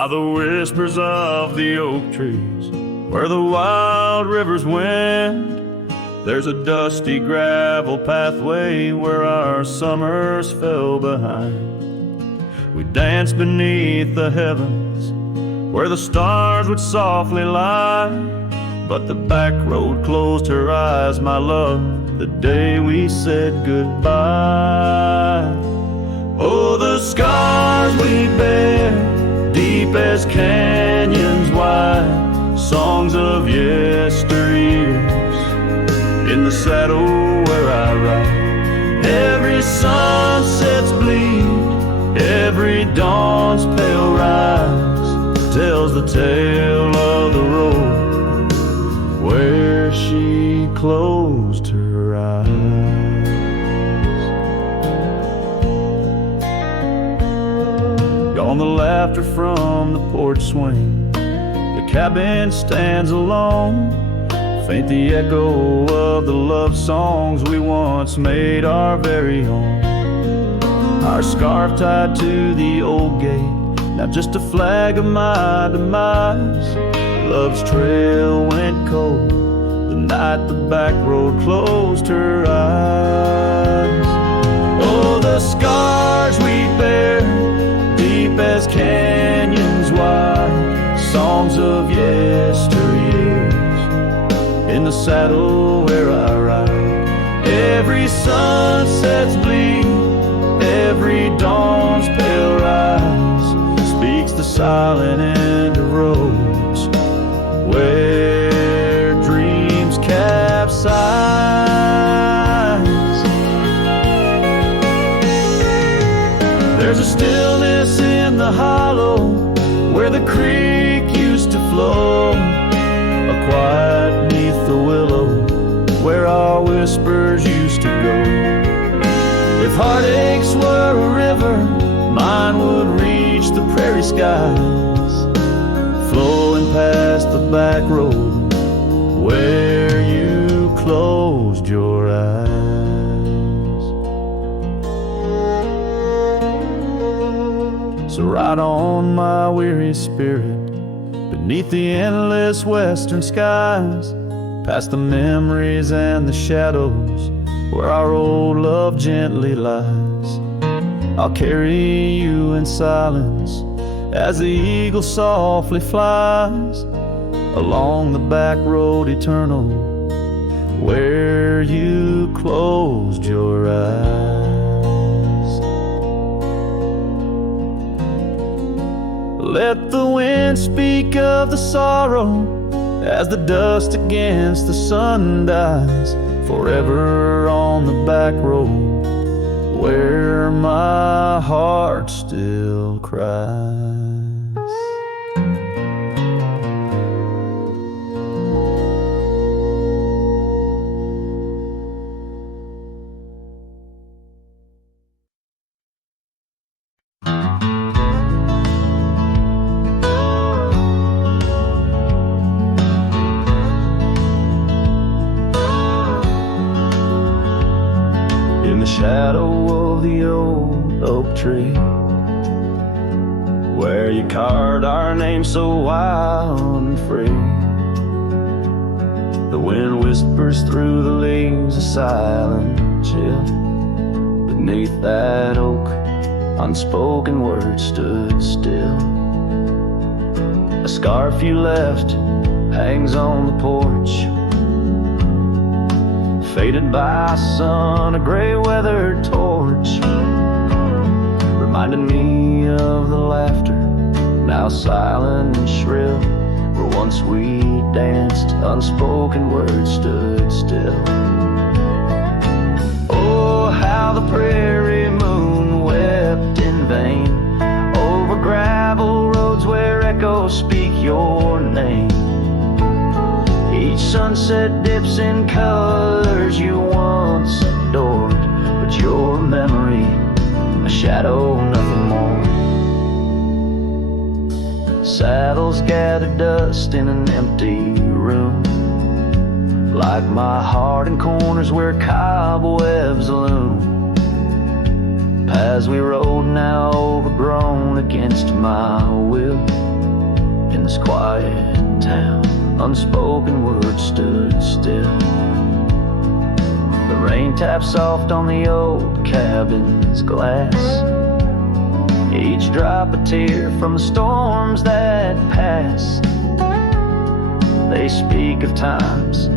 by the whispers of the oak trees, where the wild rivers wend. There's a dusty gravel pathway where our summers fell behind. We danced beneath the heavens where the stars would softly lie, but the back road closed her eyes, my love, the day we said goodbye. Oh, the scars we bear, deep as canyons wide, songs of yesteryears, in the saddle where I ride. Every sunset's bleed, every dawn's pale rise, tells the tale of the road where she closed her eyes. Gone the laughter from the porch swing, the cabin stands alone, faint the echo of the love songs we once made our very own. Our scarf tied to the old gate, now just a flag of my demise. Love's trail went cold the night the back road closed her eyes. Oh, the scars we bear, deep as canyons wide, songs of yesteryears, in the saddle where I ride. Every sunset's bleed, every dawn's pale rise, speaks the silent end of roads where dreams capsize. There's a stillness in the hollow where the creek used to flow, a quiet beneath the willow where our whispers used to go. If heartaches were a river, mine would reach the prairie skies, flowing past the back road where you closed your eyes. So ride on, my weary spirit, beneath the endless western skies, past the memories and the shadows where our old love gently lies. I'll carry you in silence as the eagle softly flies along the back road eternal where you closed your eyes. Let the wind speak of the sorrow as the dust against the sun dies, forever on the back road where my heart still cries. Shadow of the old oak tree, where you carved our name so wild and free. The wind whispers through the leaves, a silent chill. Beneath that oak, unspoken words stood still. A scarf you left hangs on the porch, faded by sun, a gray weathered torch, reminding me of the laughter, now silent and shrill, where once we danced, unspoken words stood still. Oh, how the prairie moon wept in vain over gravel roads where echoes speak your name. Each sunset dips in colors you once adored, but your memory, a shadow, nothing more. Saddles gather dust in an empty room, like my heart in corners where cobwebs loom. Paths we rode now overgrown against my will, In this quiet town, unspoken words stood still. The rain tapped soft on the old cabin's glass, each drop a tear from the storms that pass. They speak of times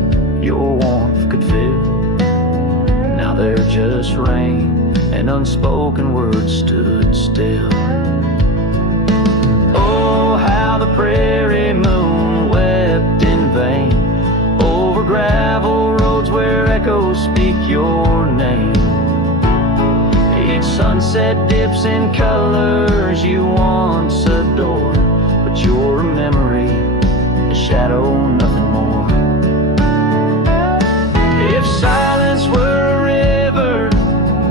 your warmth could fill. Now they're just rain, and unspoken words stood still. Oh, how the prairie moon wept in vain over gravel roads where echoes speak your name. Each sunset dips in colors you once adored, but you're a memory, a shadow, nothing more. If silence were a river,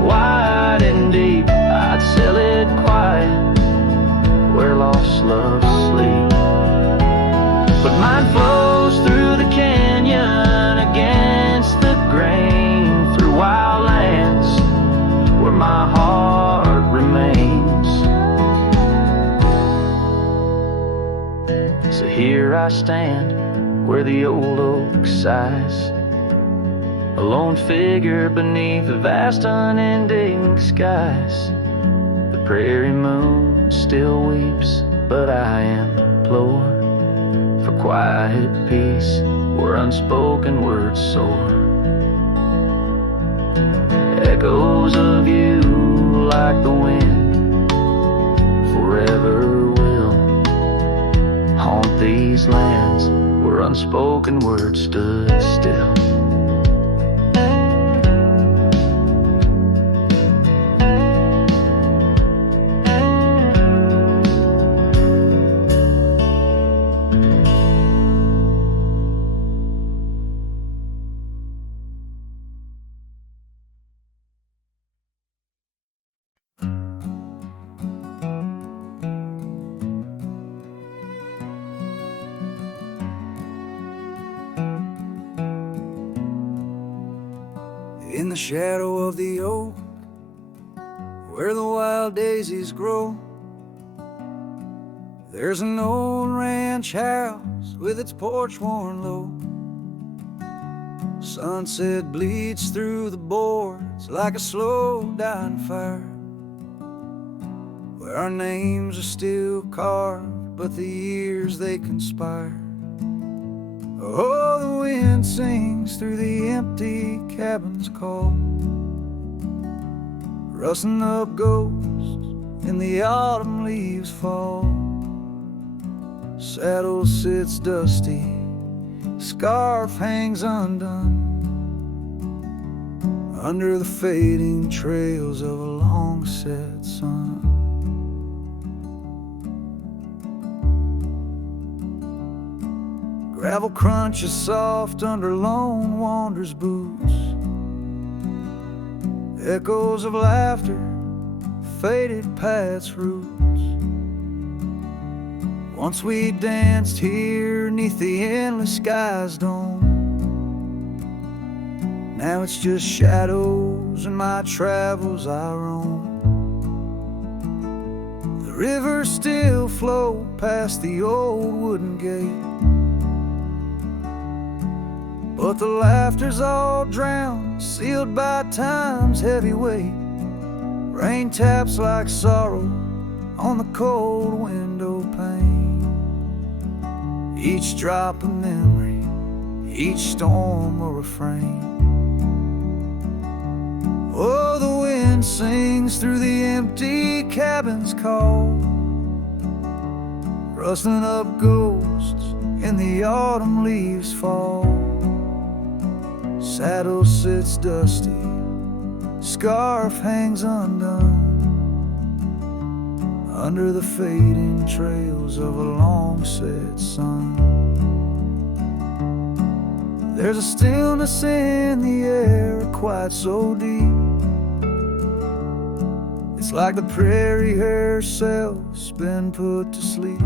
wide and deep, I'd sail it quiet where lost loves sleep. But mine flows through the canyon against the grain, through wild lands where my heart remains. So here I stand where the old oak sighs, a lone figure beneath the vast unending skies. The prairie moon still weeps, but I implore for quiet peace where unspoken words soar. Echoes of you like the wind forever will haunt these lands where unspoken words stood still. In the shadow of the oak, where the wild daisies grow, there's an old ranch house with its porch worn low. Sunset bleeds through the boards like a slow dying fire, where our names are still carved, but the years they conspire. Oh, the wind sings through the empty cabin's call, rustling up ghosts in the autumn leaves fall. Saddle sits dusty, scarf hangs undone, under the fading trails of a long set sun. Gravel crunches soft under lone wanderer's boots, echoes of laughter faded past roots. Once we danced here neath the endless sky's dome, now it's just shadows and my travels I roam. The rivers still flow past the old wooden gate, but the laughter's all drowned, sealed by time's heavy weight. Rain taps like sorrow on the cold window pane, each drop a memory, each storm a refrain. Oh, the wind sings through the empty cabin's call, rustling up ghosts in the autumn leaves fall. Saddle sits dusty, scarf hangs undone, under the fading trails of a long set sun. There's a stillness in the air, quite so deep, it's like the prairie herself's been put to sleep.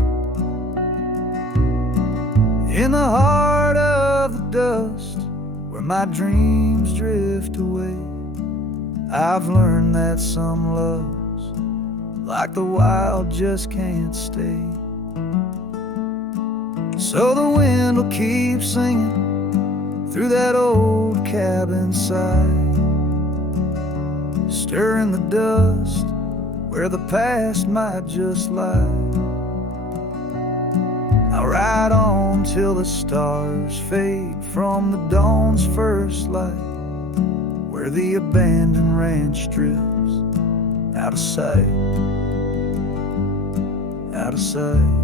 In the heart of the dust, where my dreams drift away, I've learned that some loves, like the wild, just can't stay. so the wind will keep singing through that old cabin side, stirring the dust where the past might just lie. I'll ride on till the stars fade from the dawn's first light, where the abandoned ranch drifts out of sight, out of sight.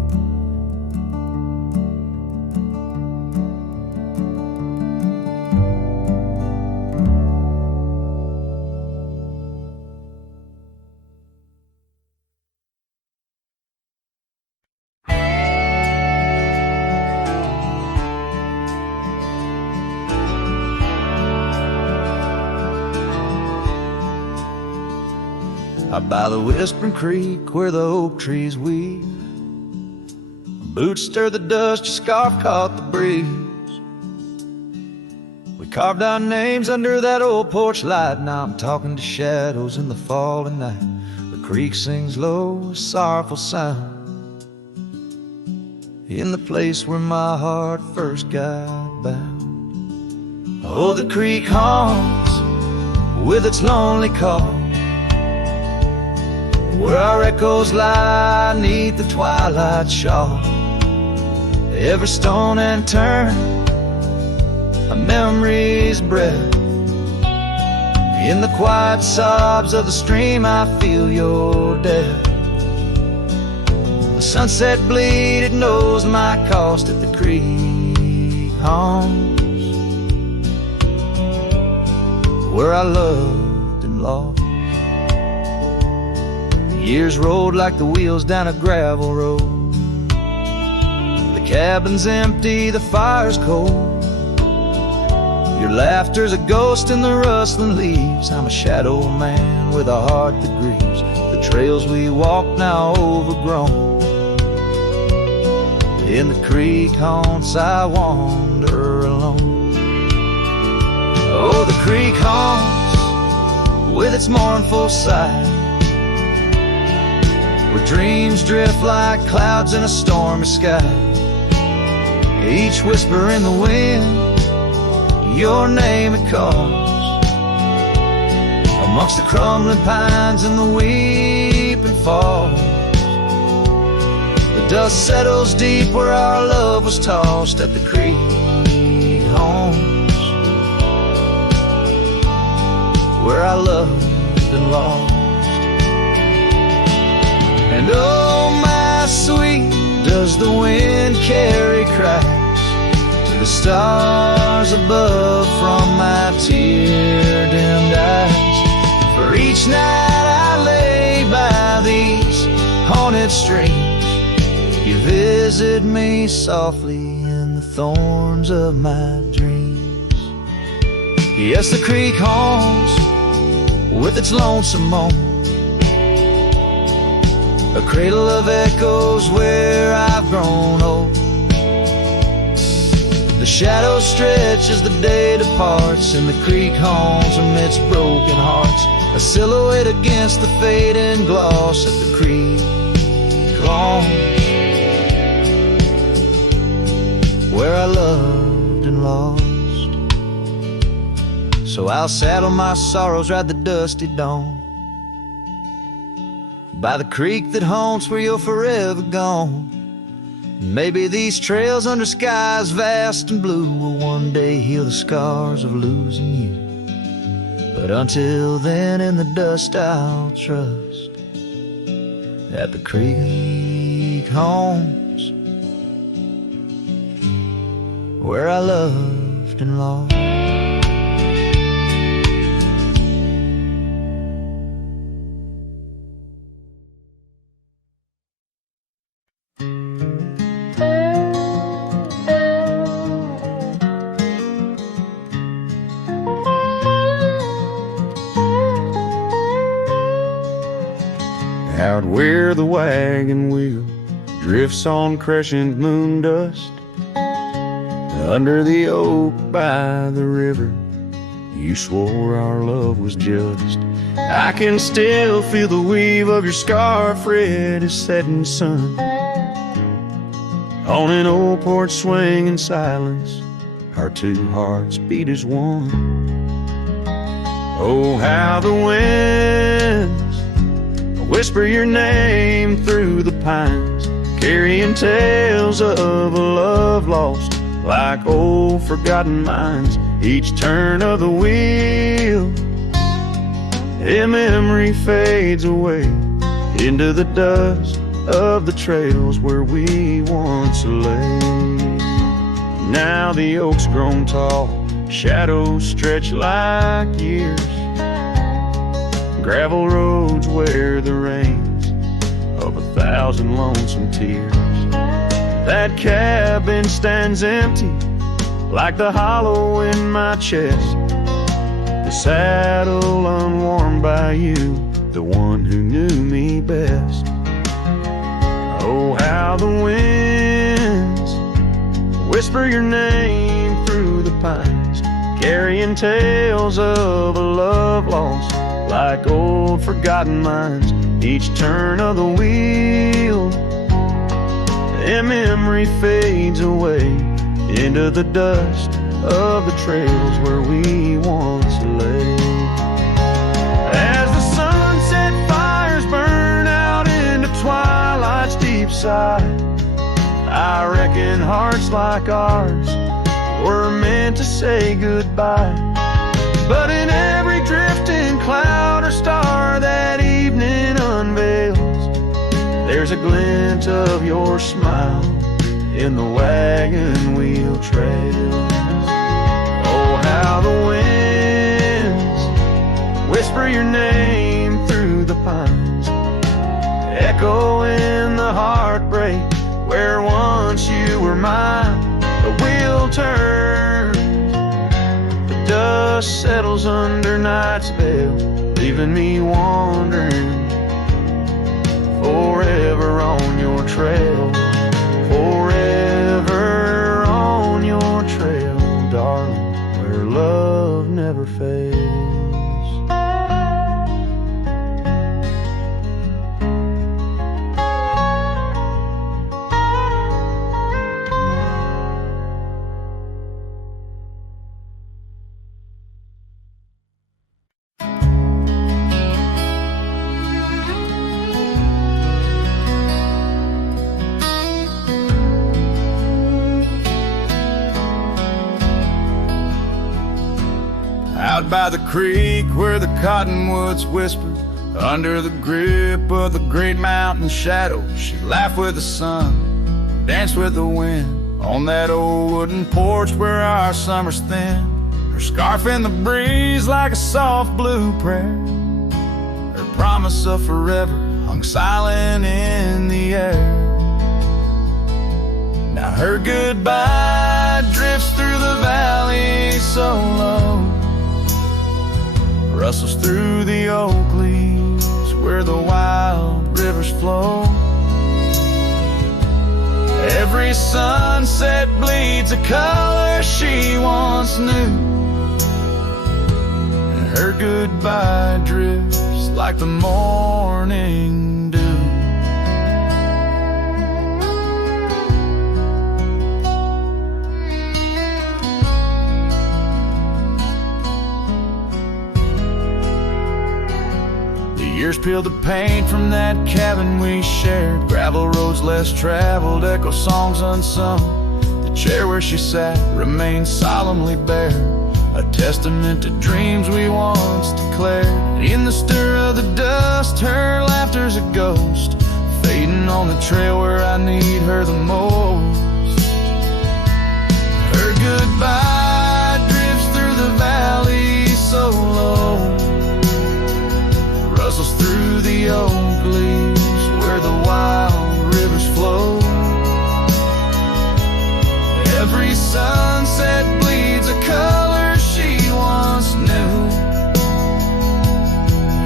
Out by the whispering creek where the oak trees weep, boots stir the dust, your scarf caught the breeze. We carved our names under that old porch light. Now I'm talking to shadows in the falling night. The creek sings low, a sorrowful sound, in the place where my heart first got bound. Oh, the creek haunts with its lonely call, where our echoes lie neath the twilight shawl. Every stone and turn, a memory's breath. In the quiet sobs of the stream, I feel your death. The sunset bleed, it knows my cost at the creek haunts, where I loved and lost. Years rolled like the wheels down a gravel road. The cabin's empty, the fire's cold. Your laughter's a ghost in the rustling leaves. I'm a shadow man with a heart that grieves. The trails we walk now overgrown. In the creek haunts I wander alone. Oh, the creek haunts with its mournful sigh, where dreams drift like clouds in a stormy sky. Each whisper in the wind, your name it calls. Amongst the crumbling pines and the weeping falls, the dust settles deep where our love was tossed at the creek haunts, where I loved and lost. And oh, my sweet, does the wind carry cracks to the stars above from my tear-dimmed eyes? For each night I lay by these haunted streams, you visit me softly in the thorns of my dreams. Yes, the creek haunts with its lonesome moan, a cradle of echoes where I've grown old. The shadows stretch as the day departs, and the creek haunts amidst broken hearts, a silhouette against the fading gloss of the creek haunts, where I loved and lost. So I'll saddle my sorrows, ride the dusty dawn by the creek that haunts where you're forever gone. Maybe these trails under skies vast and blue will one day heal the scars of losing you. But until then, in the dust I'll trust at the creek haunts, where I loved and lost. Out where the wagon wheel drifts on crescent moon dust, under the oak by the river, you swore our love was just. I can still feel the weave of your scarf, red as setting sun. On an old porch swing in silence, our two hearts beat as one. Oh, how the winds whisper your name through the pines, carrying tales of a love lost like old forgotten mines. Each turn of the wheel, a memory fades away into the dust of the trails where we once lay. Now the oak's grown tall, shadows stretch like years, gravel roads wear the rains of 1,000 lonesome tears. That cabin stands empty like the hollow in my chest, the saddle unwarmed by you, the one who knew me best. Oh, how the winds whisper your name through the pines, carrying tales of a love lost like old forgotten mines. Each turn of the wheel, a memory fades away into the dust of the trails where we once lay. As the sunset fires burn out into twilight's deep side, I reckon hearts like ours were meant to say goodbye. But in every drifting cloud or star that evening unveils, there's a glint of your smile in the wagon wheel trails. Oh, how the winds whisper your name through the pines, echo in the heartbreak where once you were mine. The wheel turns, the dust settles under night's veil, leaving me wandering forever on your trail. Forever on your trail, darling, where love never fails. Out by the creek where the cottonwoods whisper, under the grip of the great mountain shadow, she laughed with the sun, danced with the wind, on that old wooden porch where our summer's thin. Her scarf in the breeze like a soft blue prayer, her promise of forever hung silent in the air. Now her goodbye drifts through the valley so low, rustles through the oak leaves where the wild rivers flow. Every sunset bleeds a color she once knew, and her goodbye drifts like the morning dew. Years peeled the paint from that cabin we shared, gravel roads less traveled, echo songs unsung. The chair where she sat remains solemnly bare, a testament to dreams we once declared. In the stir of the dust, her laughter's a ghost, fading on the trail where I need her the most. Her goodbye drifts through the valley so low, rustles through the oak leaves where the wild rivers flow. Every sunset bleeds a color she once knew,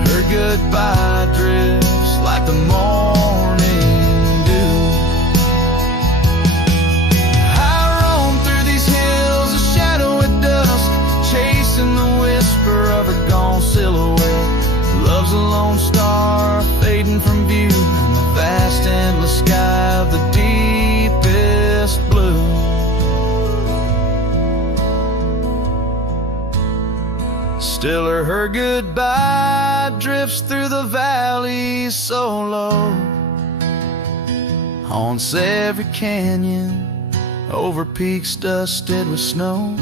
her goodbye drifts like the morning dew. I roam through these hills, a shadow at dusk, chasing the whisper of her gone silhouette. Love's a lone star fading from view in the vast endless sky of the deepest Still her goodbye drifts through the valleys so low, haunts every canyon, over peaks dusted with snow.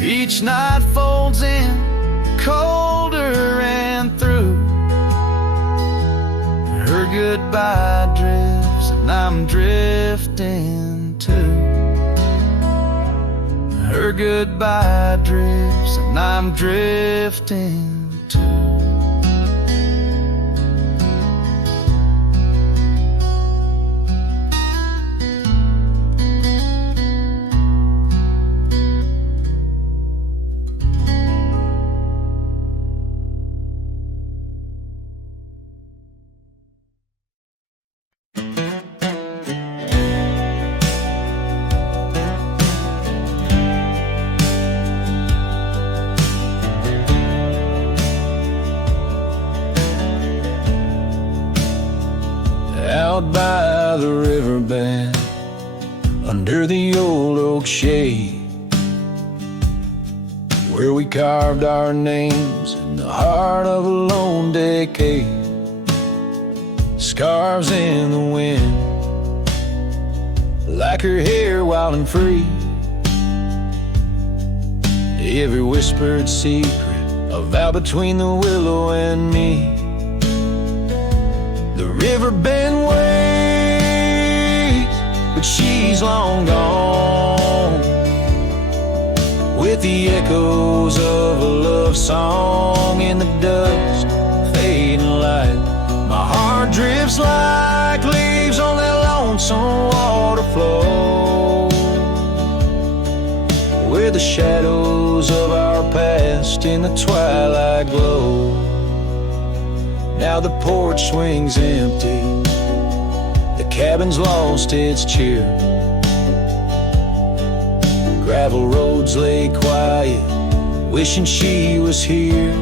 Each night folds in colder and through. Her goodbye drifts and I'm drifting too. Her goodbye drifts and I'm drifting too. Out by the riverbed, under the old oak shade, where we carved our names in the heart of a lone decade. Scarves in the wind, like her hair wild and free. Every whispered secret, a vow between the willow and me. The riverbend waits, but she's long gone, with the echoes of a love song in the dust, fading light. My heart drifts like leaves on that lonesome water flow, where the shadows of our past in the twilight glow. Now the porch swings empty, the cabin's lost its cheer. Gravel roads lay quiet, wishing she was here.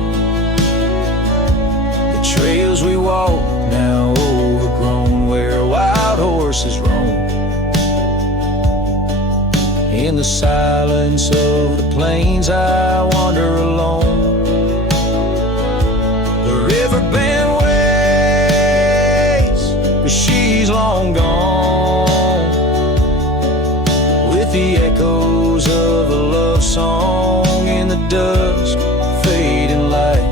The trails we walk now overgrown, where wild horses roam. In the silence of the plains I wander alone. The riverbend waits, but she's long gone, with the echoes of a love song in the dusk, fading light.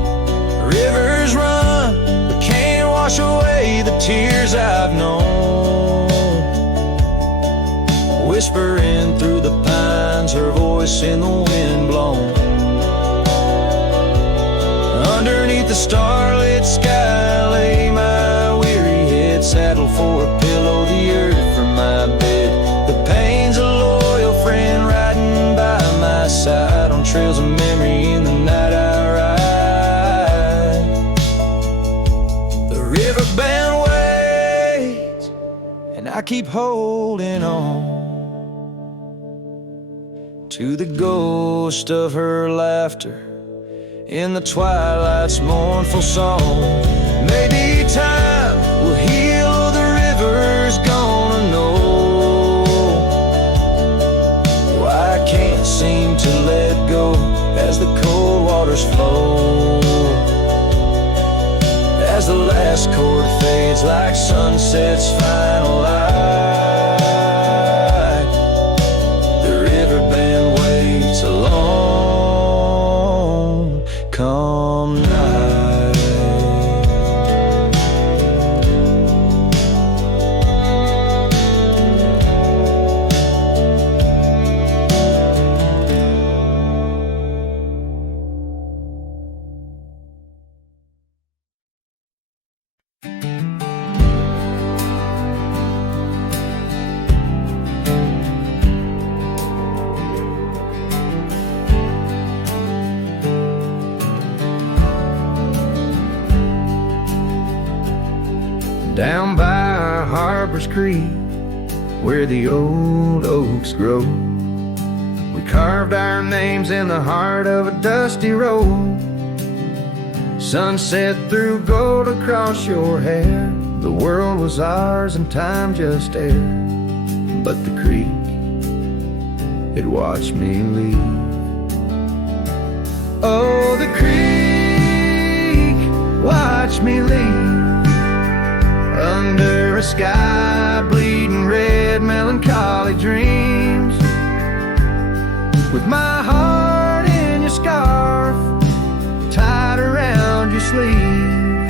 Rivers run, but can't wash away the tears I've known. Whispering through the pines, her voice in the wind blown. Underneath the starlit sky lay my weary head, saddled for a pillow, the earth for my bed. The pain's a loyal friend riding by my side, on trails of memory in the night I ride. The riverbend waits, and I keep holding on to the ghost of her laughter in the twilight's mournful song. Maybe time will heal, the river's gonna know why I can't seem to let go as the cold waters flow. As the last chord fades like sunset's final light, the riverbend waits alone come night. Down by Harbor's Creek, where the old oaks grow, we carved our names in the heart of a dusty road. Sunset threw gold across your hair. The world was ours and time just air. But the creek, it watched me leave. watch me leave under a sky bleeding red, melancholy dreams. With my heart in your scarf tied around your sleeve,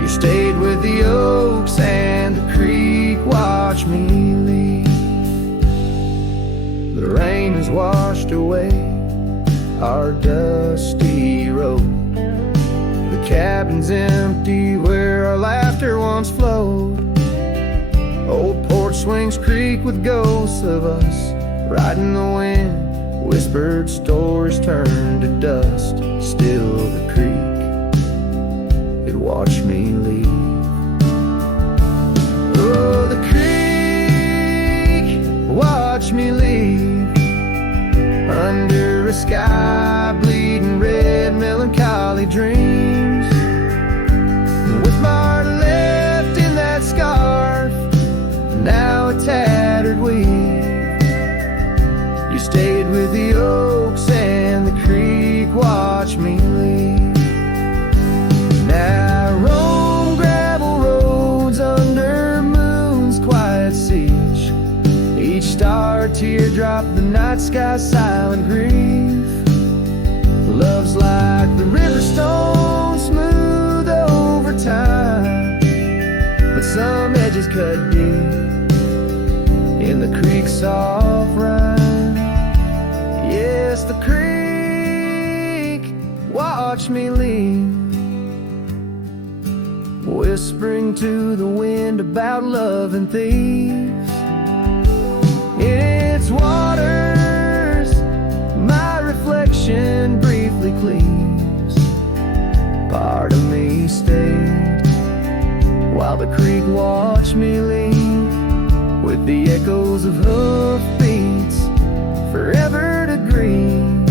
you stayed with the oaks and the creek, watch me leave. The rain has washed away our dusty road. The cabin's empty where our laughter once flowed. Old porch swings creak with ghosts of us riding the wind. Whispered stories turn to dust. Still the creek, it watched me leave. Oh, the creek, watch me leave under a sky bleeding red, melancholy dreams. With my heart left in that scarf, now a tattered weed. You stayed with the oaks and the creek, watch me leave. Now I roam gravel roads under moon's quiet siege. Each star a teardrop, the night sky's silent grief. Love's like the river stone, smooth over time, but some edges cut deep in the creek's soft rhyme. Yes, the creek, watch me leave, whispering to the wind about love and thieves. In its waters, my reflection briefly cleaves. Part of me stayed while the creek watched me leave, with the echoes of hoofbeats forever to grieve.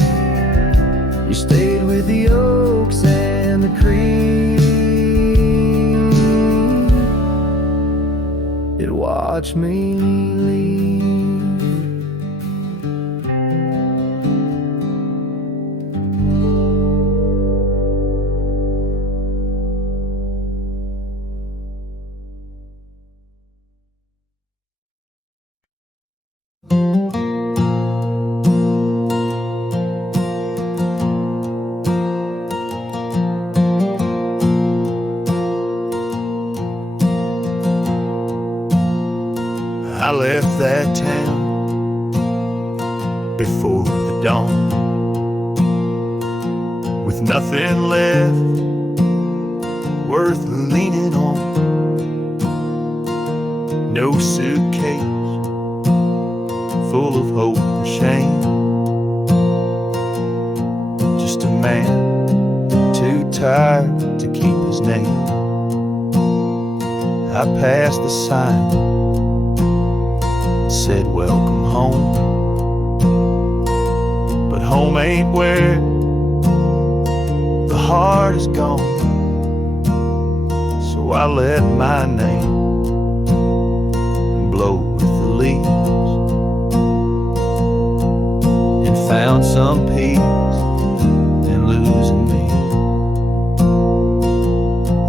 You stayed with the oaks and the creek, it watched me leave. I left that town before the dawn, with nothing left worth leaning on. No suitcase full of hope and shame, just a man too tired to keep his name. I passed the sign, said welcome home, but home ain't where the heart is gone. So I let my name blow with the leaves and found some peace in losing me.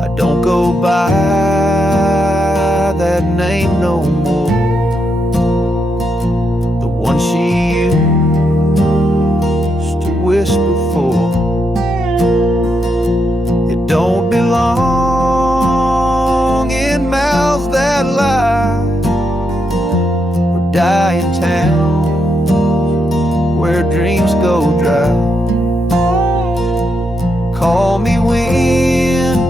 I don't go by that name no more, she used to whisper for. It don't belong in mouths that lie, or die in towns where dreams go dry. Call me wind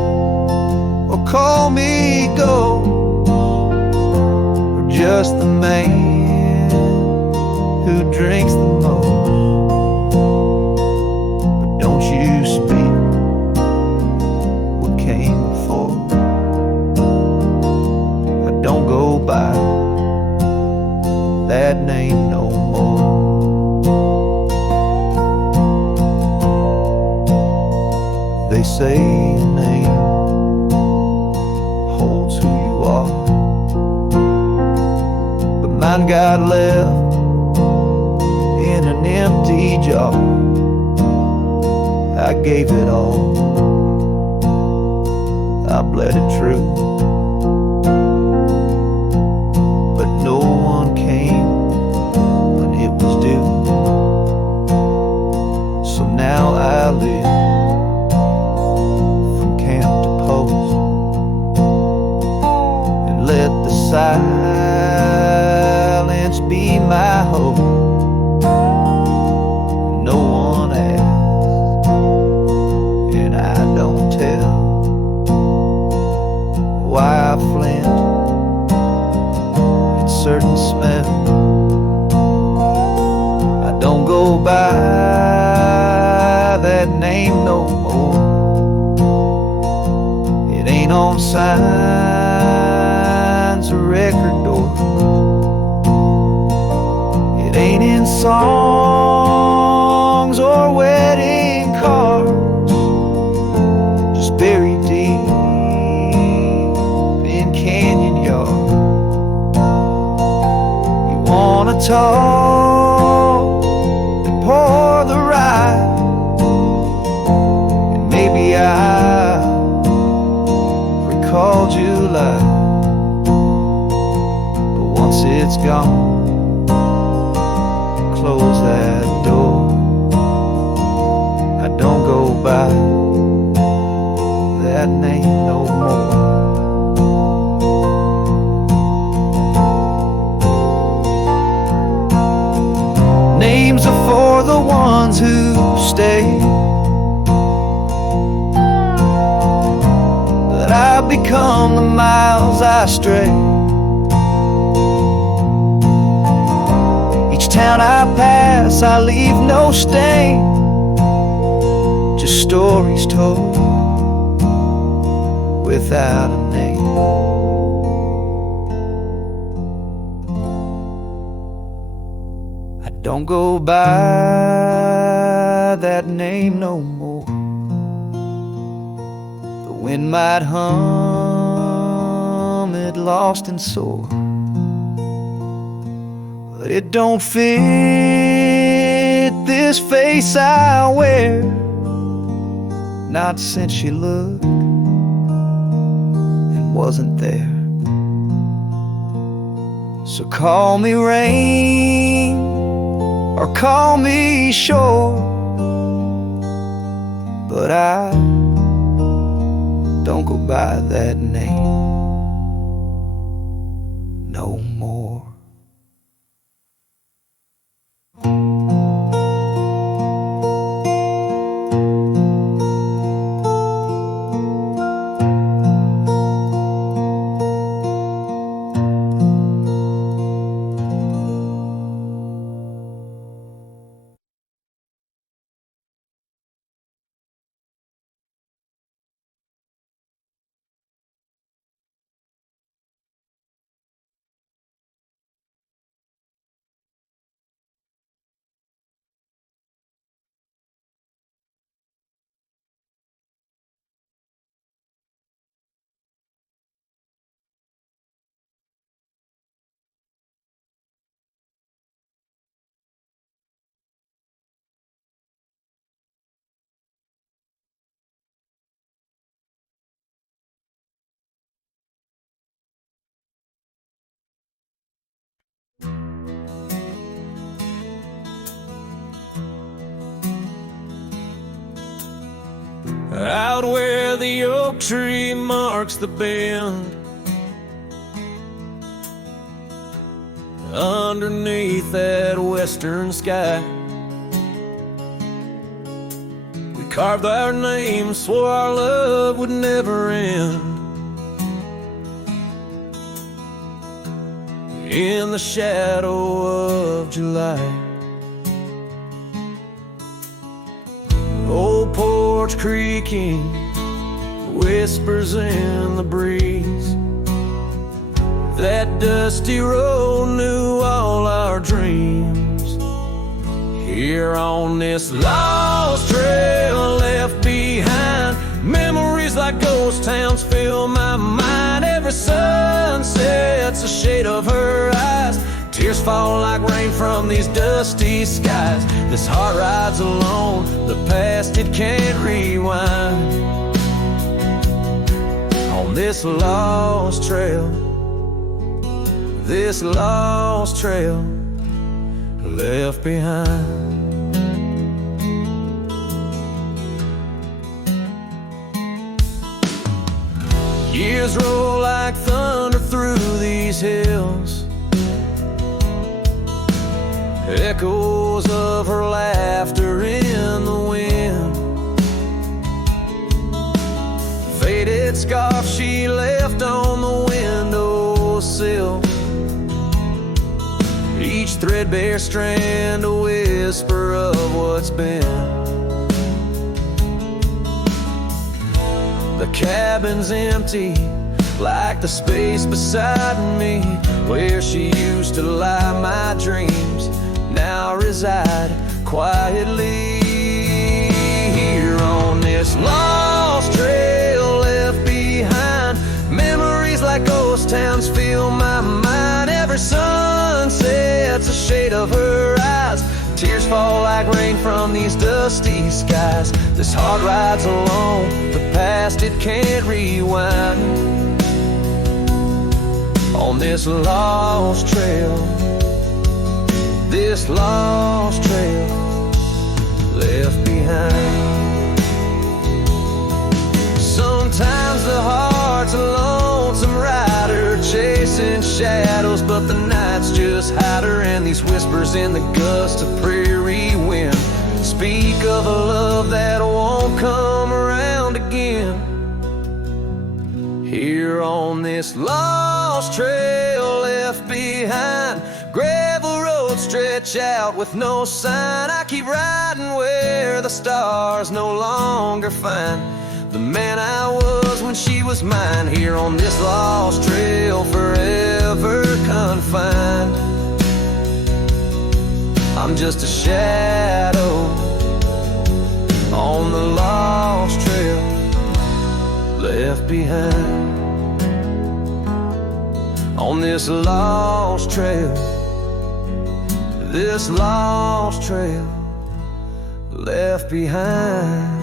or call me ghost, or just the man who drinks the most. But don't you speak what came before. I don't go by that name no more. They say your name holds who you are, but mine got left in an empty jar. I gave it all I bled it true. But no one came when it was due. So now I live from camp to post, and let the silence be my hope. No one asks, and I don't tell why I flinch at certain smells. I don't go by that name no more. It ain't on signs or record doors. It ain't in songs or wedding cards. Just buried deep in canyon yards. You wanna talk, then pour the rye. And maybe I recalled you like, but once it's gone, close that door. I don't go by that name no more. Names are for the ones who stay. But I've become the miles I stray. Each town I pass, I leave no stain. Just stories told without a name. I don't go by that name no more. The wind might hum it lost and sore, but it don't fit this face I wear. Not since she looked and wasn't there. So call me rain or call me shore, but I don't go by that name no more. Out where the oak tree marks the bend, underneath that western sky, we carved our names, swore our love would never end. In the shadow of July, old porch creaking, whispers in the breeze. That dusty road knew all our dreams. Here on this lost trail left behind, memories like ghost towns fill my mind. Every sunset's a shade of her eyes. Tears fall like rain from these dusty skies. This heart rides alone, the past it can't rewind. this lost trail, this lost trail left behind. Years roll like thunder through these hills, echoes of her laughter in the wind, faded scarf she left on the windowsill, each threadbare strand a whisper of what's been. The cabin's empty, like the space beside me, where she used to lie my dreams now reside quietly. Here on this lost trail left behind, memories like ghost towns fill my mind. Every sunset's a shade of her eyes, tears fall like rain from these dusty skies. This heart rides alone, the past it can't rewind. On this lost trail, this lost trail left behind. Sometimes the heart's a lonesome rider chasing shadows, but the night's just hide her, and these whispers in the gust of prairie wind speak of a love that won't come around again. Here on this lost trail left behind, gravel roads stretch out with no sign. I keep riding where the stars no longer find the man I was when she was mine. Here on this lost trail, forever confined, I'm just a shadow on the lost trail left behind. On this lost trail, this lost trail left behind.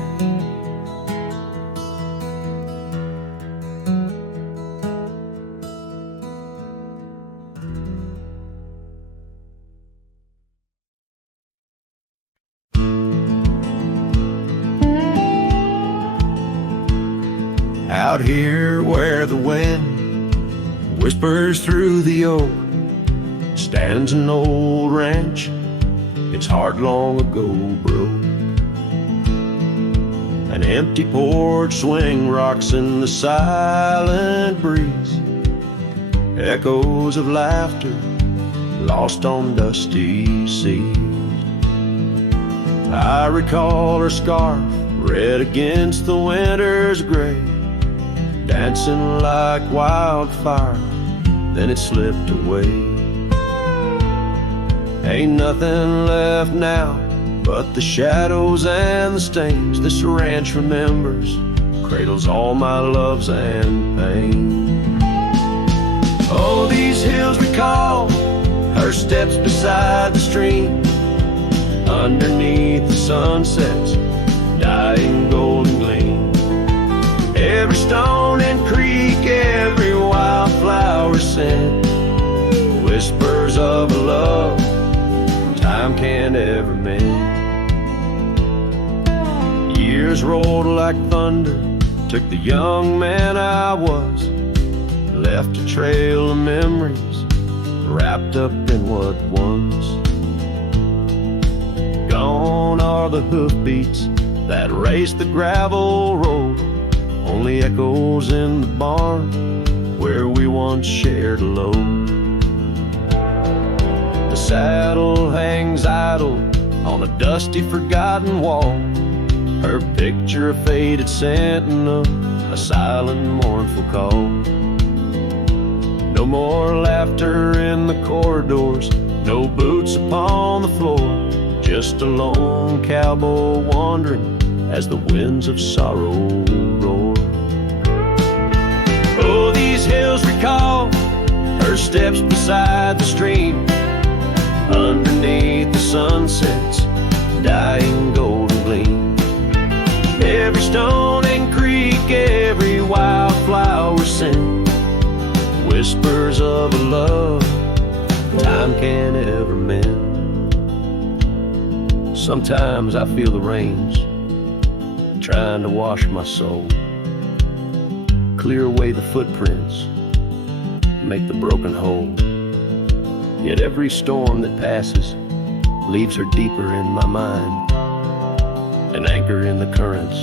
Out here where the wind whispers through the oak, stands an old ranch, its heart long ago broke. An empty porch swing rocks in the silent breeze, echoes of laughter lost on dusty seas. I recall her scarf red against the winter's gray, dancing like wildfire, then it slipped away. Ain't nothing left now but the shadows and the stains. This ranch remembers, cradles all my loves and pain. Oh, these hills recall her steps beside the stream, underneath the sunset's dying golden gleam. Every stone and creek, every wildflower scent, whispers of a love time can't ever mend. Years rolled like thunder, took the young man I was, left a trail of memories wrapped up in what was. Gone are the hoofbeats that raced the gravel road, only echoes in the barn where we once shared a load. The saddle hangs idle on a dusty forgotten wall, her picture a faded sentinel, a silent mournful call. No more laughter in the corridors, no boots upon the floor, just a lone cowboy wandering as the winds of sorrow roar. Oh, these hills recall her steps beside the stream, underneath the sunset's dying golden gleam. Every stone and creek, every wildflower whispers of a love time can't ever mend. Sometimes I feel the rains trying to wash my soul, clear away the footprints, make the broken whole. Yet every storm that passes leaves her deeper in my mind, an anchor in the currents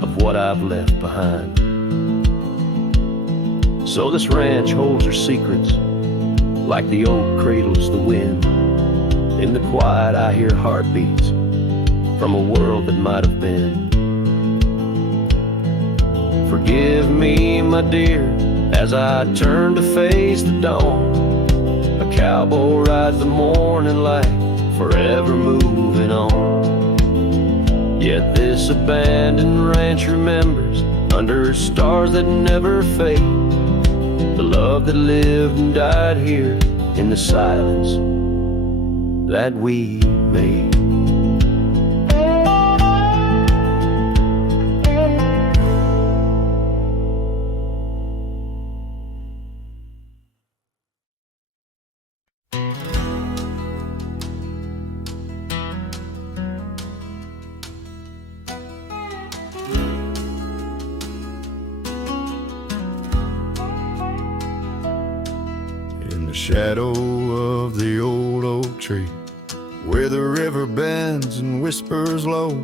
of what I've left behind. So this ranch holds her secrets, like the oak cradles the wind. In the quiet I hear heartbeats from a world that might have been. Forgive me, my dear, as I turn to face the dawn. A cowboy rides the morning light, forever moving on. Yet this abandoned ranch remembers, under stars that never fade, the love that lived and died here in the silence that we made. In the shadow of the old oak tree, where the river bends and whispers low,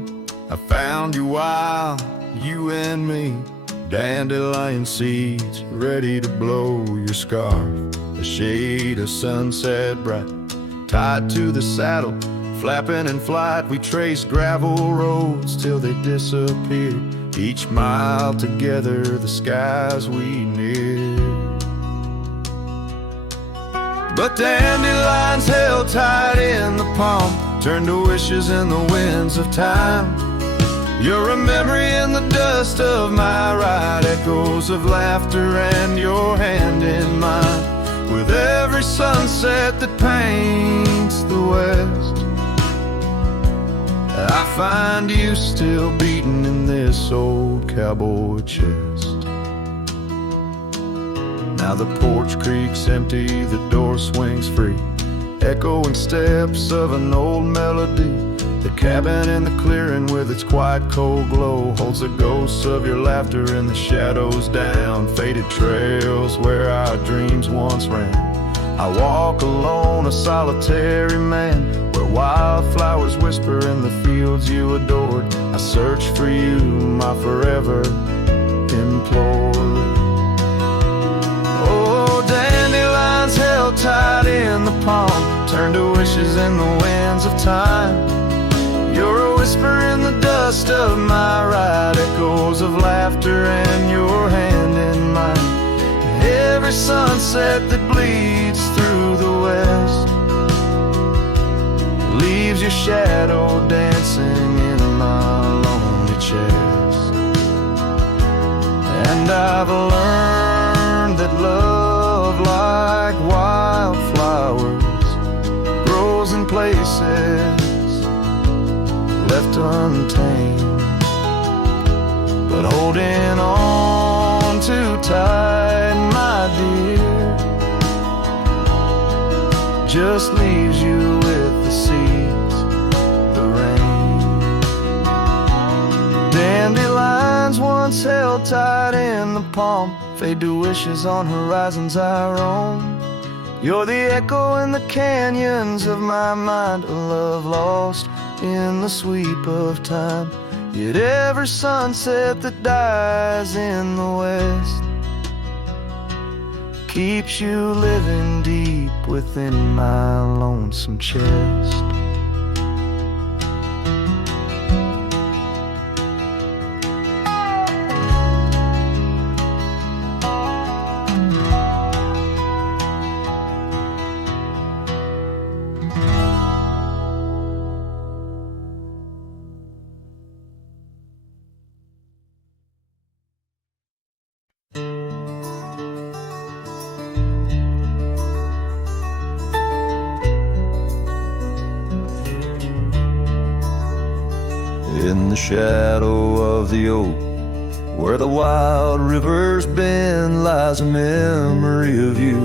I found you wild, you and me, dandelion seeds ready to blow. Your scarf, a shade of sunset bright, tied to the saddle, flapping in flight. We traced gravel roads till they disappeared, each mile together the skies we neared. But dandelions held tight in the palm turned to wishes in the winds of time. You're a memory in the dust of my ride, echoes of laughter and your hand in mine. With every sunset that paints the west, I find you still beating in this old cowboy chest. Now the porch creaks empty, the door swings free, echoing steps of an old melody. The cabin in the clearing with its quiet cold glow holds the ghosts of your laughter and the shadows down faded trails where our dreams once ran. I walk alone, a solitary man, where wildflowers whisper in the fields you adored. I search for you, my forever implored. Oh, dandelions held tight in the palm turn to wishes in the winds of time. You're a whisper in the dust of my ride, echoes of laughter and your hand in mine. Every sunset that bleeds through the west leaves your shadow dancing in my lonely chest. And I've learned that love, like wildflowers, grows in places left untamed. But holding on too tight, my dear, just leaves you with the seeds, the rain. Dandelions once held tight in the palm fade to wishes on horizons I roam. You're the echo in the canyons of my mind, a love lost in the sweep of time. Yet every sunset that dies in the west keeps you living deep within my lonesome chest. In the shadow of the oak, Where the wild river's bend lies a memory of you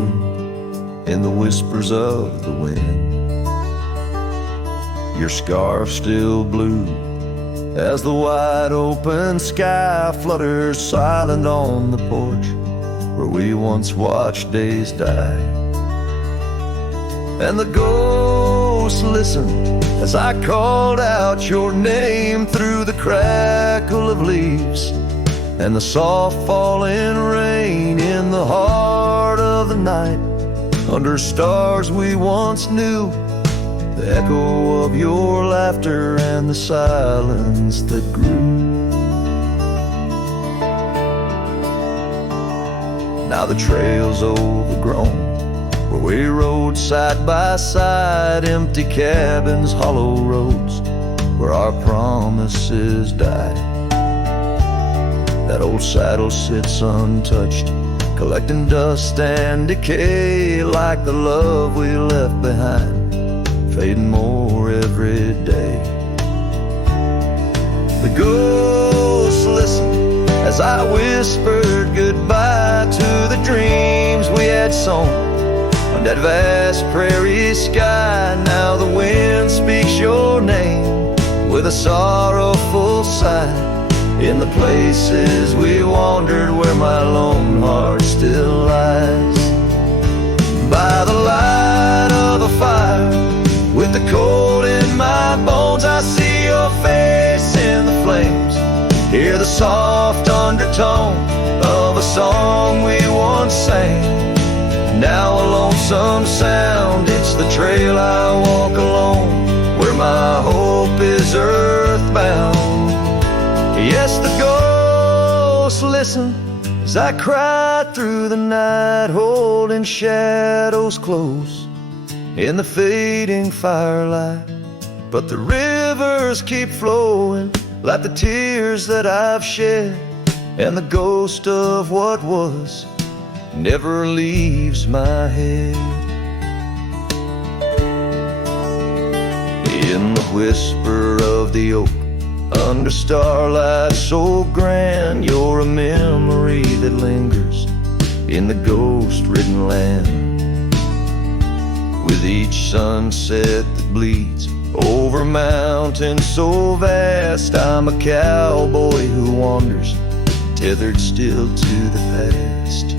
in the whispers of the wind. Your scarf still blue as the wide open sky flutters silent on the porch where we once watched days die. And the ghosts listened as I called out your name through the crackle of leaves and the soft falling rain in the heart of the night. Under stars we once knew, the echo of your laughter and the silence that grew. Now the trail's overgrown, where we rode side by side, empty cabins, hollow roads, where our promises died. That old saddle sits untouched, collecting dust and decay, like the love we left behind, fading more every day. The ghosts listened as I whispered goodbye to the dreams we had sown on that vast prairie sky. Now the wind speaks your name with a sorrowful sigh in the places we wandered, where my lone heart still lies. By the light of a fire, with the cold in my bones, I see your face in the flames, hear the soft undertone of a song we once sang. Now a lonesome sound, it's the trail I walk alone, where my hope is earthbound. Yes, the ghosts listen as I cry through the night, holding shadows close in the fading firelight. But the rivers keep flowing like the tears that I've shed, and the ghost of what was never leaves my head. In the whisper of the oak, under starlight so grand, you're a memory that lingers in the ghost-ridden land. With each sunset that bleeds over mountains so vast, I'm a cowboy who wanders, tethered still to the past.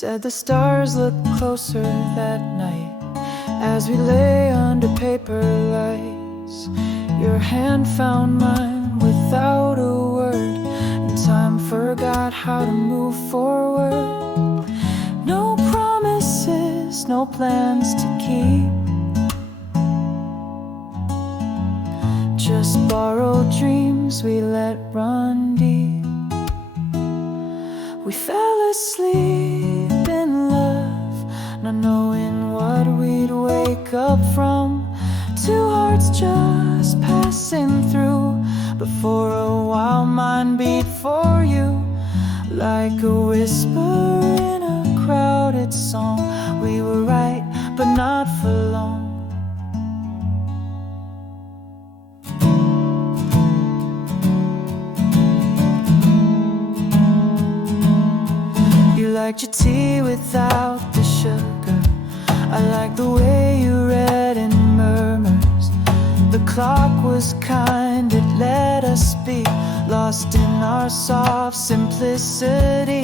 Said the stars looked closer that night as we lay under paper lights. Your hand found mine without a word, and time forgot how to move forward. No promises, no plans to keep, just borrowed dreams we let run deep. We fell asleep in love, not knowing what we'd wake up from. Two hearts just passing through, but for a while mine beat for you, like a whisper in a crowded song. We were right, but not for long. You liked your tea without the sugar. I like the way you read in murmurs. The clock was kind, it let us be lost in our soft simplicity.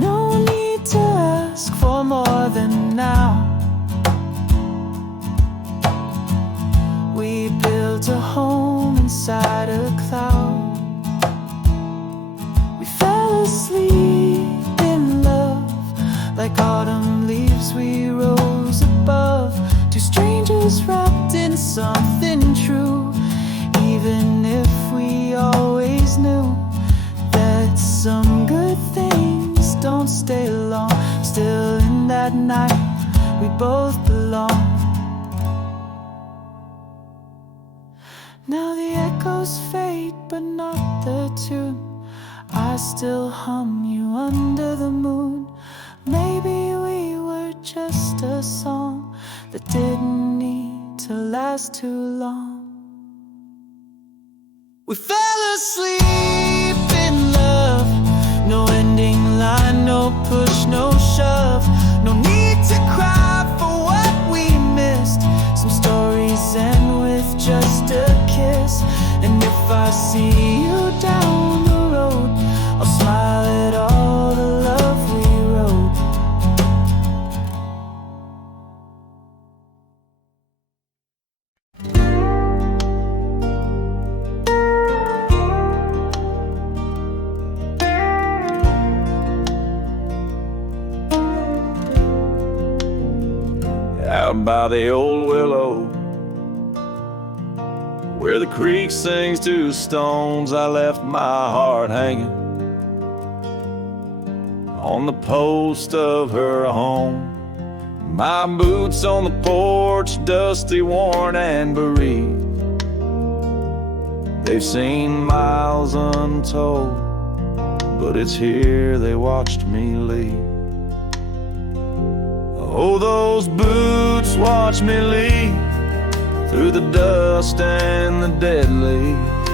No need to ask for more than now. We built a home inside a cloud. We fell asleep in love, like autumn leaves we rose above. Two strangers wrapped in something true, even if we always knew that some good things don't stay long. Still that night we both belong. Now the echoes fade, but not the tune. I still hum you under the moon. Maybe we were just a song that didn't need to last too long. We fell asleep in love. No ending line, no push, no shove. No need to cry for what we missed. Some stories end with just a kiss. And if I see you down the road, I'll smile at all the love we wrote. Out by the old willow, where the creek sings to stones, I left my heart hanging on the post of her home. My boots on the porch, dusty, worn, and bereaved. They've seen miles untold, but it's here they watched me leave. Oh, those boots watch me leave through the dust and the dead leaves.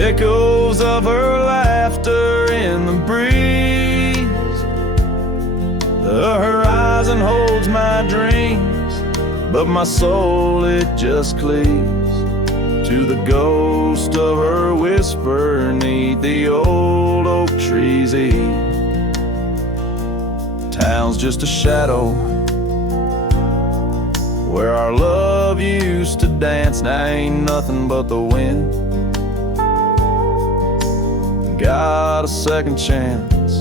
Echoes of her laughter in the breeze. The horizon holds my dreams, but my soul, it just cleaves to the ghost of her whisper 'neath the old oak tree's eave. Town's just a shadow where our love used to dance. Now ain't nothing but the wind. Got a second chance.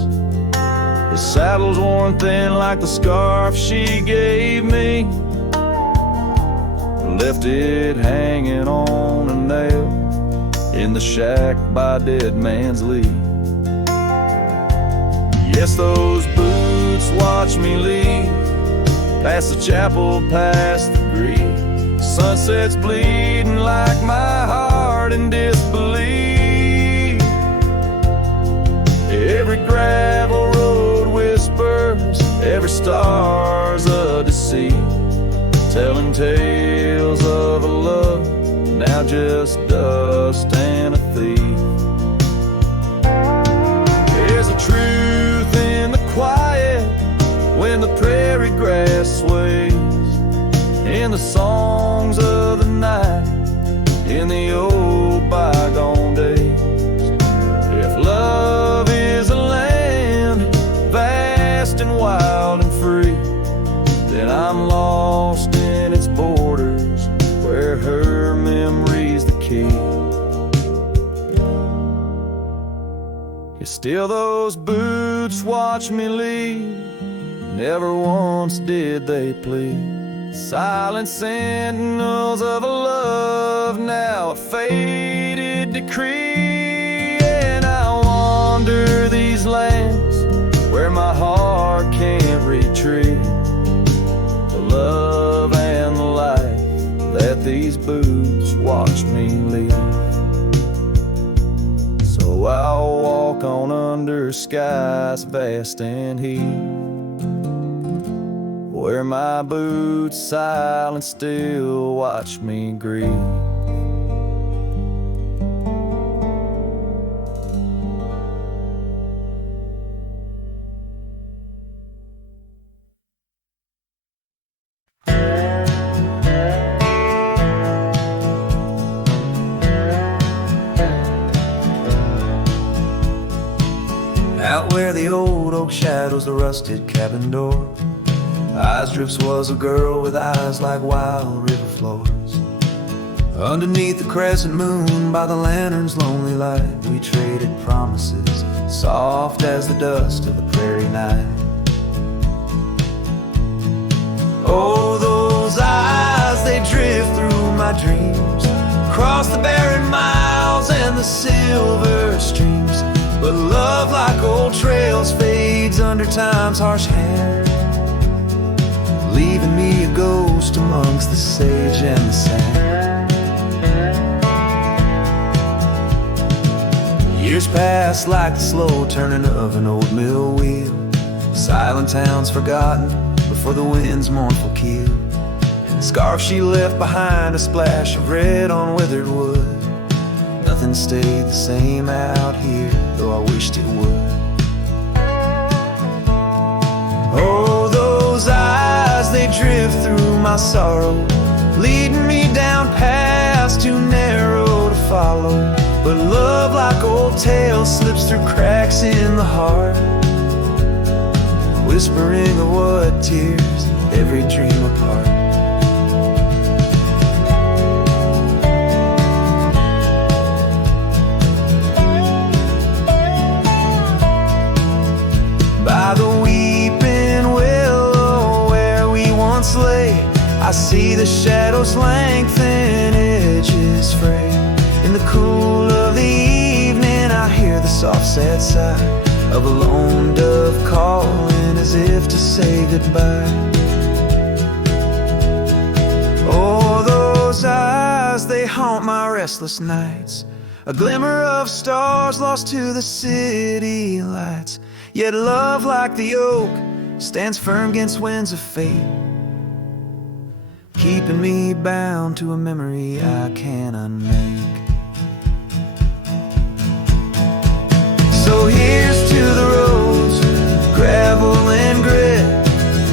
His saddle's worn thin like the scarf she gave me. Left it hanging on a nail in the shack by Dead Man's Leave. Yes, those boots watch me leave past the chapel, past the green. Sunset's bleeding like my heart in disbelief. Every gravel road whispers, every star's a deceit, telling tales of a love now just dust and a thief. There's a truth in the quiet when the prairie grass sways, in the songs of the night, in the old bygone days. If love is a land vast and wild and free, then I'm lost in its borders where her memory's the key. Yet still those boots watch me leave, never once did they plead. Silent sentinels of a love, now a faded decree. And I wander these lands where my heart can't retreat the love and the life that these boots watch me leave. So I'll walk on under skies vast and heat, where my boots silent still watch me grieve. Out where the old oak shadows the rusted cabin door, Eyes Drifts was a girl with eyes like wild river floors. Underneath the crescent moon, by the lantern's lonely light, we traded promises, soft as the dust of the prairie night. Oh, those eyes, they drift through my dreams, across the barren miles and the silver streams. But love, like old trails, fades under time's harsh hand. leaving me a ghost amongst the sage and the sand. Years pass like the slow turning of an old mill wheel. Silent towns forgotten before the wind's mournful keel. The scarf she left behind, a splash of red on withered wood. Nothing stayed the same out here, though I wished it would. Oh, those eyes, they drift through my sorrow, leading me down paths too narrow to follow. But love, like old tales, slips through cracks in the heart, whispering of what tears every dream apart. By the weeping willow where we once lay, I see the shadows lengthen, edges fray. In the cool of the evening, I hear the soft sad sigh of a lone dove calling as if to say goodbye. Oh, those eyes, they haunt my restless nights, a glimmer of stars lost to the city lights. Yet love, like the oak, stands firm against winds of fate, keeping me bound to a memory I can't unmake. So here's to the roads, gravel and grit,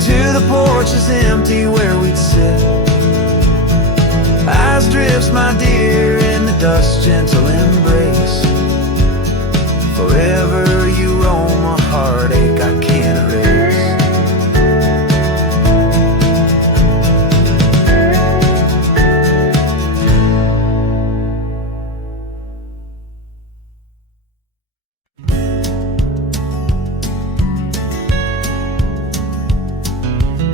to the porches empty where we'd sit. Eyes drifts, my dear, in the dust's gentle embrace. Forever you roam a heartache I can't erase.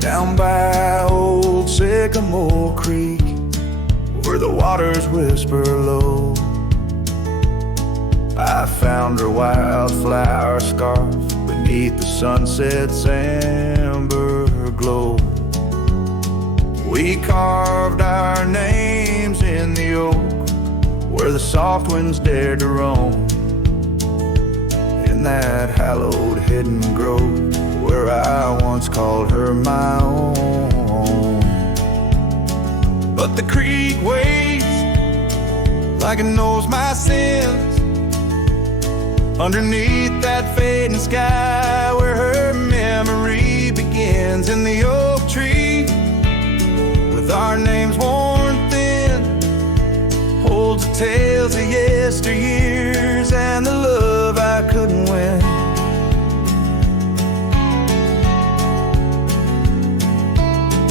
Down by old Sycamore Creek, where the waters whisper low, I found her wildflower scarf beneath the sunset's amber glow. We carved our names in the oak, where the soft winds dared to roam. In that hallowed hidden grove, where I once called her my own. But the creek waits like it knows my sins, underneath that fading sky, where her memory begins. In the oak tree, with our names worn thin, holds the tales of yesteryears and the love I couldn't win.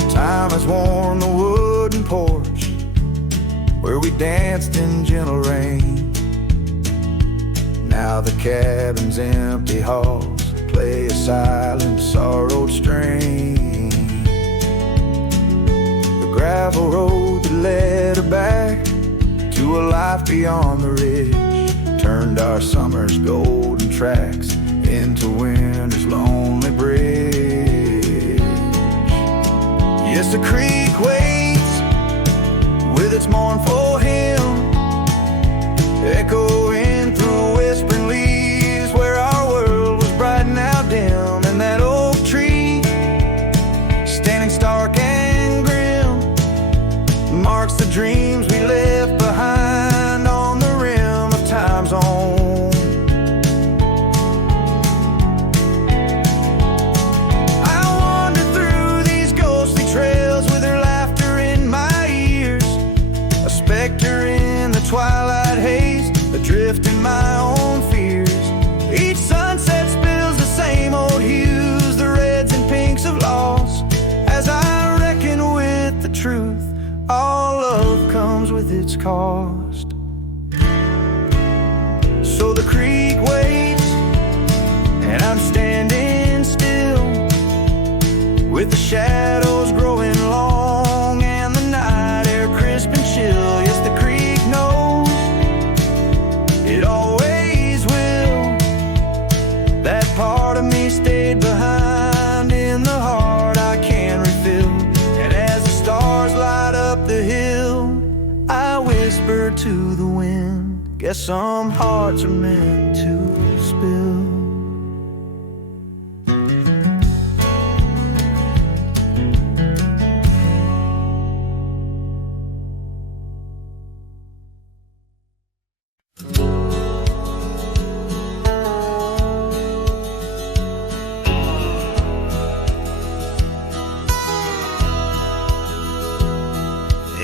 Time has worn the wooden porch, where we danced in gentle rain. Now the cabin's empty halls play a silent, sorrowed strain. The gravel road that led her back to a life beyond the ridge turned our summer's golden tracks into winter's lonely bridge. Yes, the creek waits with its mournful hymn, echoing through whispering leaves, where our world was bright and now dim. And that oak tree, standing stark and grim, marks the dreams we left behind on the rim of time's own. I wander through these ghostly trails with her laughter in my ears, a specter in the twilight haze, adrift in my own fears. Each sunset spills the same old hues, the reds and pinks of loss, as I reckon with the truth, all love comes with its cost. So the creek waits, and I'm standing still, with the shadows growing long and the night air crisp and chill. Yes, the creek knows, it always will. That part of me stayed behind in the heart I can't refill. Yes, some hearts are meant to spill.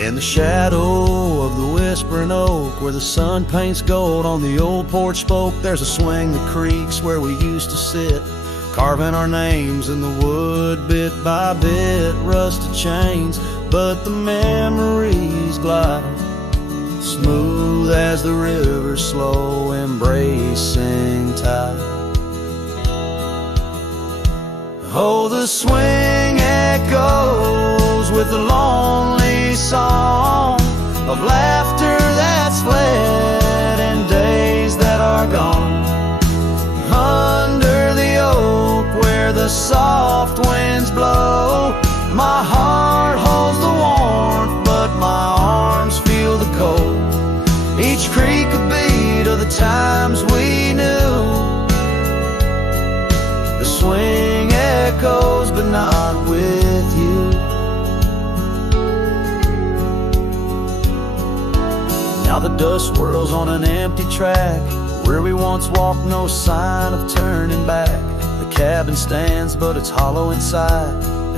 In the shadow of the whispering oak, where the sun paints gold on the old porch spoke, there's a swing that creaks where we used to sit, carving our names in the wood bit by bit. Rusted chains, but the memories glide smooth as the river's slow embracing tide. Oh, the swing echoes with the lonely song of laughter that's fled and days that are gone. Under the oak where the soft winds blow, my heart holds the warmth, but my arms feel the cold. Each creak a beat of the times we knew. The swing echoes, but not with you. Now the dust swirls on an empty track where we once walked, no sign of turning back. The cabin stands, but it's hollow inside.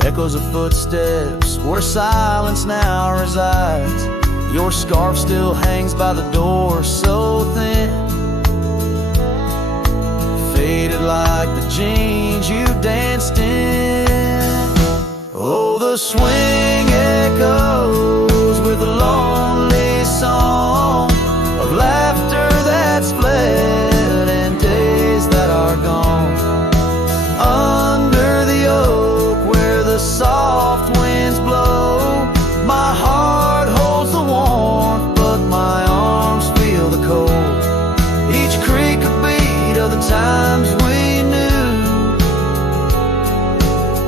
Echoes of footsteps where silence now resides. Your scarf still hangs by the door, so thin, faded like the jeans you danced in. Oh, the swing echoes with a lonely song of laughter that's fled and days that are gone. Under the oak where the soft winds blow, my heart holds the warmth, but my arms feel the cold. Each creak a beat of the times we knew.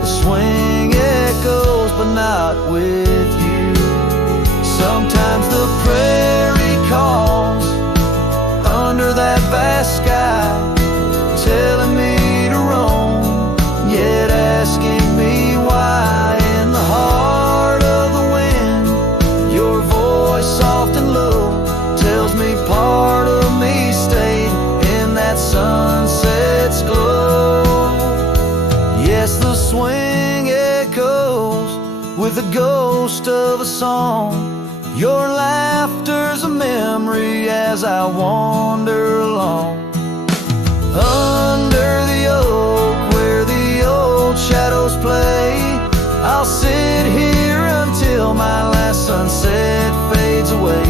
The swing echoes, but not with you. Sometimes the prairie calls under that vast sky, telling me to roam, yet asking me why. In the heart of the wind, your voice soft and low tells me part of me stayed in that sunset's glow. Yes, the swing echoes with the ghost of a song. Your laughter's a memory as I wander along. Under the oak where the old shadows play, I'll sit here until my last sunset fades away.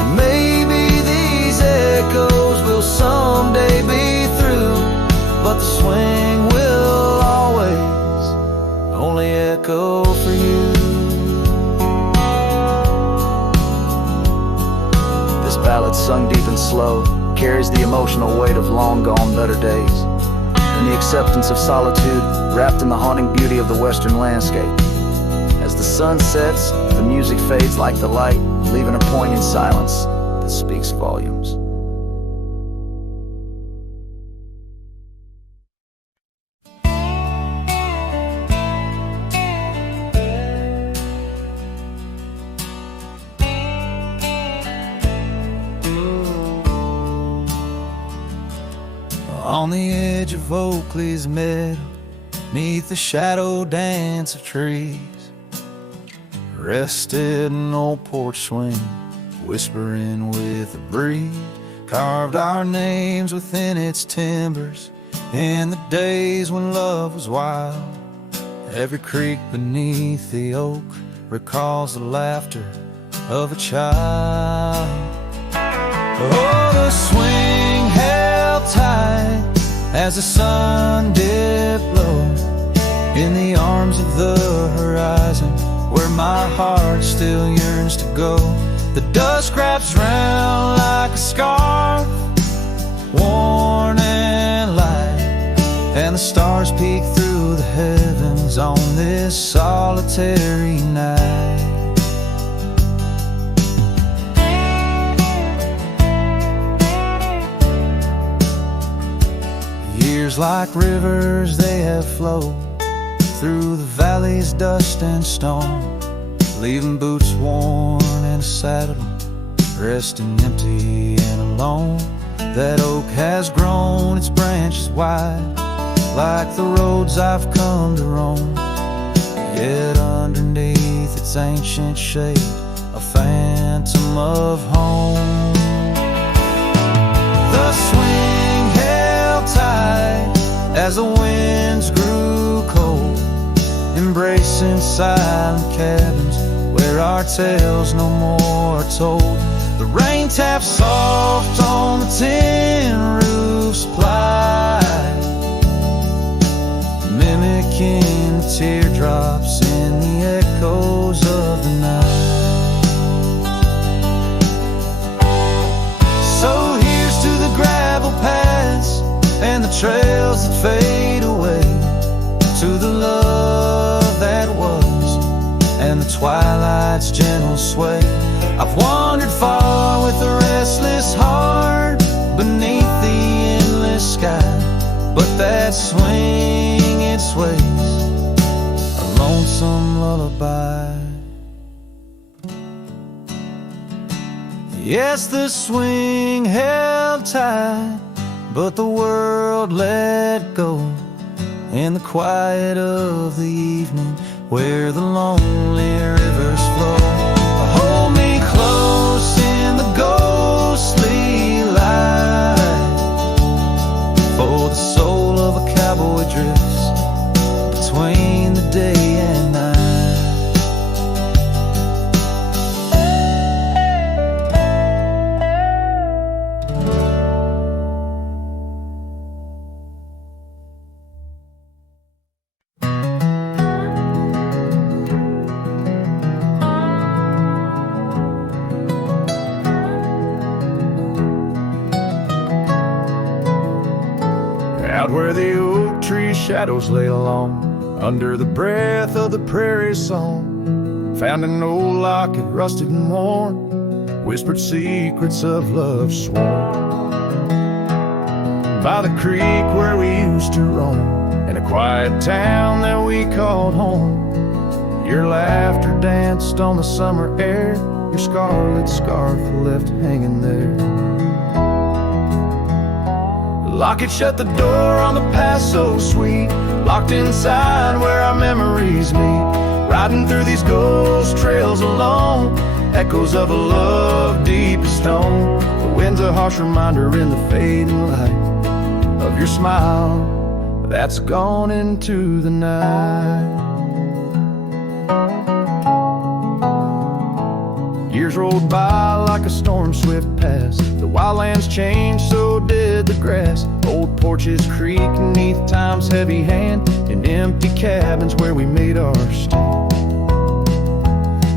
And maybe these echoes will someday be through, but the swing will always only echo for you. This ballad, sung deep and slow, carries the emotional weight of long gone better days, and the acceptance of solitude wrapped in the haunting beauty of the western landscape. As the sun sets, the music fades like the light, leaving a poignant silence that speaks volumes. On the edge of Oakley's meadow, neath the shadow dance of trees, rested an old porch swing, whispering with a breeze. Carved our names within its timbers in the days when love was wild. Every creak beneath the oak recalls the laughter of a child. Oh, the swing held tight as the sun dipped low in the arms of the horizon, where my heart still yearns to go. The dust wraps round like a scarf, worn and light, and the stars peek through the heavens on this solitary night. Memories like rivers, they have flowed through the valleys, dust and stone, leaving boots worn and a saddle, resting empty and alone. That oak has grown its branches wide, like the roads I've come to roam. Yet underneath its ancient shade, a phantom of home. The swing held tight as the winds grew cold, embracing silent cabins where our tales no more are told. The rain taps soft on the tin roof's ply, mimicking the teardrops in the echoes of the night. So here's to the gravel paths and the trails that fade away, to the love that was and the twilight's gentle sway. I've wandered far with a restless heart beneath the endless sky, but that swing, it sways, a lonesome lullaby. Yes, the swing held tight, but the world let go in the quiet of the evening where the lonely rivers flow. Hold me close in the ghostly light, for the soul of a cowboy drifts between the day and night. Out where the oak tree shadows lay long, under the breath of the prairie song, found an old locket rusted and worn, whispered secrets of love sworn. By the creek where we used to roam, in a quiet town that we called home, your laughter danced on the summer air, your scarlet scarf left hanging there. Locket shut the door on the past so sweet, locked inside where our memories meet, riding through these ghost trails alone, echoes of a love deep as stone. The wind's a harsh reminder in the fading light of your smile that's gone into the night. Years rolled by like a storm swift past, the wildlands changed, so did the grass. Old porches creak beneath time's heavy hand, in empty cabins where we made our stand.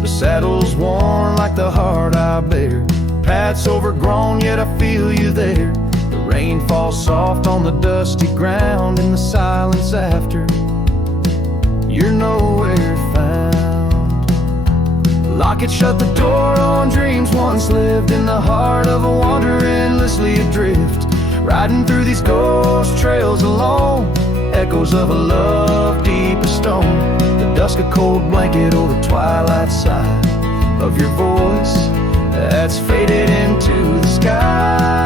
The saddle's worn like the heart I bear, paths overgrown yet I feel you there. The rain falls soft on the dusty ground in the silence after you're nowhere found. Locket shut the door on dreams once lived in the heart of a wanderer endlessly adrift, riding through these ghost trails alone, echoes of a love deep as stone. The dusk a cold blanket or the twilight side of your voice that's faded into the sky.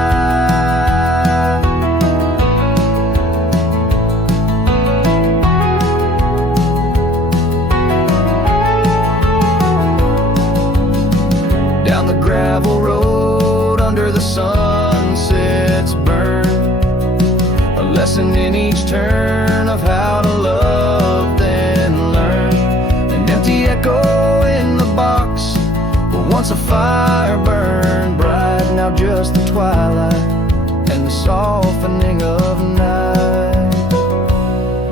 Down the gravel road under the sunset's burn, a lesson in each turn of how to love then learn. An empty echo in the box where once a fire burned bright, now just the twilight and the softening of night.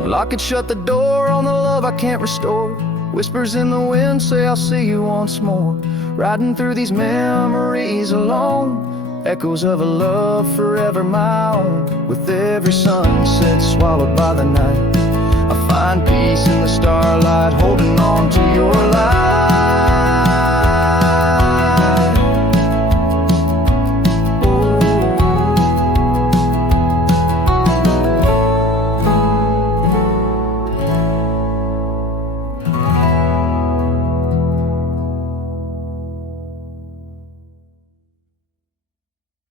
Lock it, shut the door on the love I can't restore, whispers in the wind say I'll see you once more. Riding through these memories alone, echoes of a love forever my own. With every sunset swallowed by the night, I find peace in the starlight, holding on to your light.